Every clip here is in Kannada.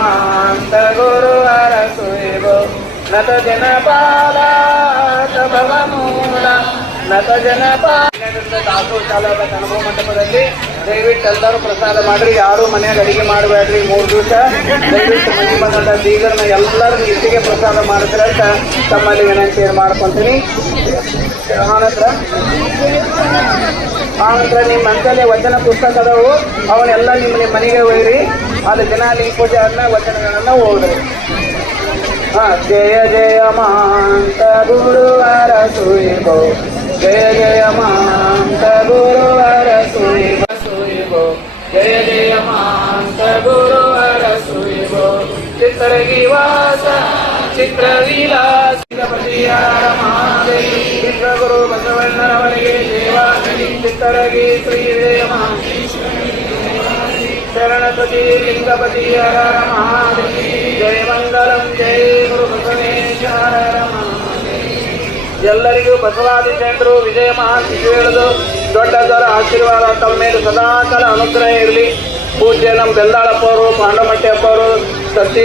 ಮಹಾಂತ ಗುರು ಅರಸುವೆವು ನತ ಜನ ಪಾಲ ಭವ ಮೂಲ. ನತ ಜನ ದಾಸು ಚಾಲಕ ಅನುಭವ ಮಂಟಪದಲ್ಲಿ ದಯವಿಟ್ಟು ಎಲ್ಲರೂ ಪ್ರಸಾದ ಮಾಡ್ರಿ. ಯಾರು ಮನೆಯಾಗ ಅಡಿಗೆ ಮಾಡಬೇಡ್ರಿ ಮೂರು ದಿವಸ. ದಯವಿಟ್ಟು ಮನೆ ಬಂದಂತ ಬೀಗರನ್ನ ಎಲ್ಲರೂ ಇಟ್ಟಿಗೆ ಪ್ರಸಾದ ಮಾಡಿದ್ರೆ ಅಂತ ತಮ್ಮಲ್ಲಿ ವಿನಂತಿ ಮಾಡ್ಕೊಂತೀನಿ. ಆನಂತರ ಆನಂತರ ನಿಮ್ಮ ಮನಸ್ಸಲ್ಲಿ ವಚನ ಪುಸ್ತಕ ಅದಾವು ಅವನ್ನೆಲ್ಲ ನಿಮ್ಮ ನಿಮ್ಮ ಮನೆಗೆ ಒಯ್ಯಿರಿ ಅದು ದಿನ ನಿಮ್ಮ ಪೂಜೆ ಆದ್ಮೇಲೆ ವಚನಗಳನ್ನ ಓದ್ರಿ ಹಾ ಜಯ ಜಯ ಮಹಾಂತ ಗುರುವಾರ ಸುಯಿಗೋ ಜಯ ಜಯ ಮಹಾಂತ ಗುರುವಾರ ಸುಯಿಗೋ ಸುಯಿಗೋ ಜಯ ಜಯ ಮಹಾಂತ ಗುರುವಾರ ಸುಯಿಗೋ ಚಿತ್ರಗಿ ವಾಸ ಚಿತ್ರ ಶರಣಪತಿ ಲಿಂಗಪತಿ ಮಹಾದೇವಿ ಜಯ ಮಂಗಲಂ, ಜಯ ಗುರು ಎಲ್ಲರಿಗೂ ಬಸವಾದಿ ಚಂದ್ರು, ವಿಜಯ ಮಹಾಂತಿ ಹೇಳುದು ದೊಡ್ಡದರ ಆಶೀರ್ವಾದ ತಮ್ಮ ಮೇಲೆ ಸದಾಕಾಲ ಅನುಗ್ರಹ ಇರಲಿ. ಪೂಜ್ಯ ನಮ್ಮ ಬೆಲ್ಲಾಳಪ್ಪ ಅವರು ಪಾಂಡಮಟ್ಟಿ ಅಪ್ಪ ಸತ್ತಿ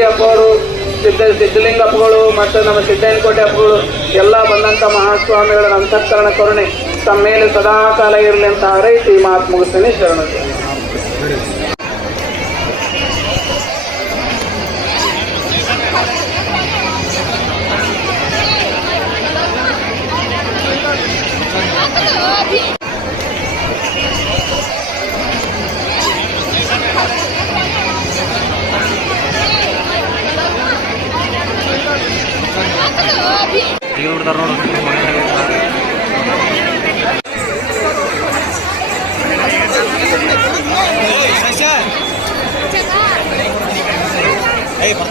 ಸಿದ್ಧ ಸಿದ್ಧಲಿಂಗಪ್ಪಗಳು, ಮತ್ತು ನಮ್ಮ ಸಿದ್ಧನಕೋಟೆ ಅಪ್ಪಗಳು, ಎಲ್ಲ ಬಂದಂಥ ಮಹಾಸ್ವಾಮಿಗಳ ಅಂತಃಕರಣ ಕರುಣೆ. ತಮ್ಮ ಮೇಲೆ ಸದಾಕಾಲ ಇರಲಿ ಅಂತ ಹಾರೈಸಿ ಈ ಮಾತು ಮುಗಿಸ್ತೀನಿ ಶರಣತೆ ಈಗ ನೋಡ್ತಾರ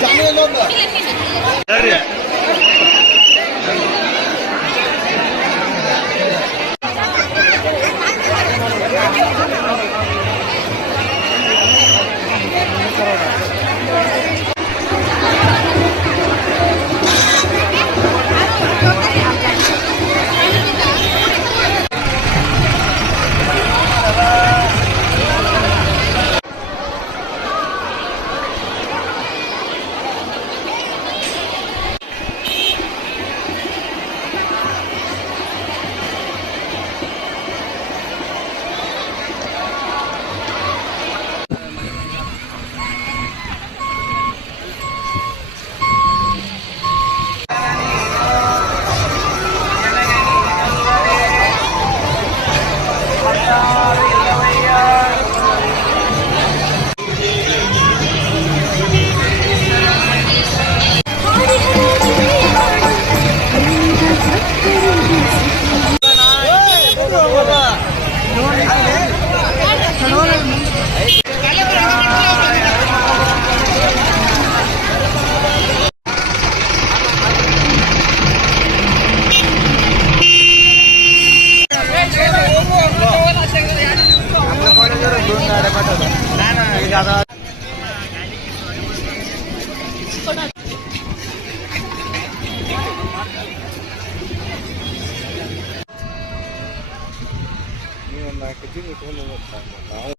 ಜಾಮೀನು 北京有多年的传统然后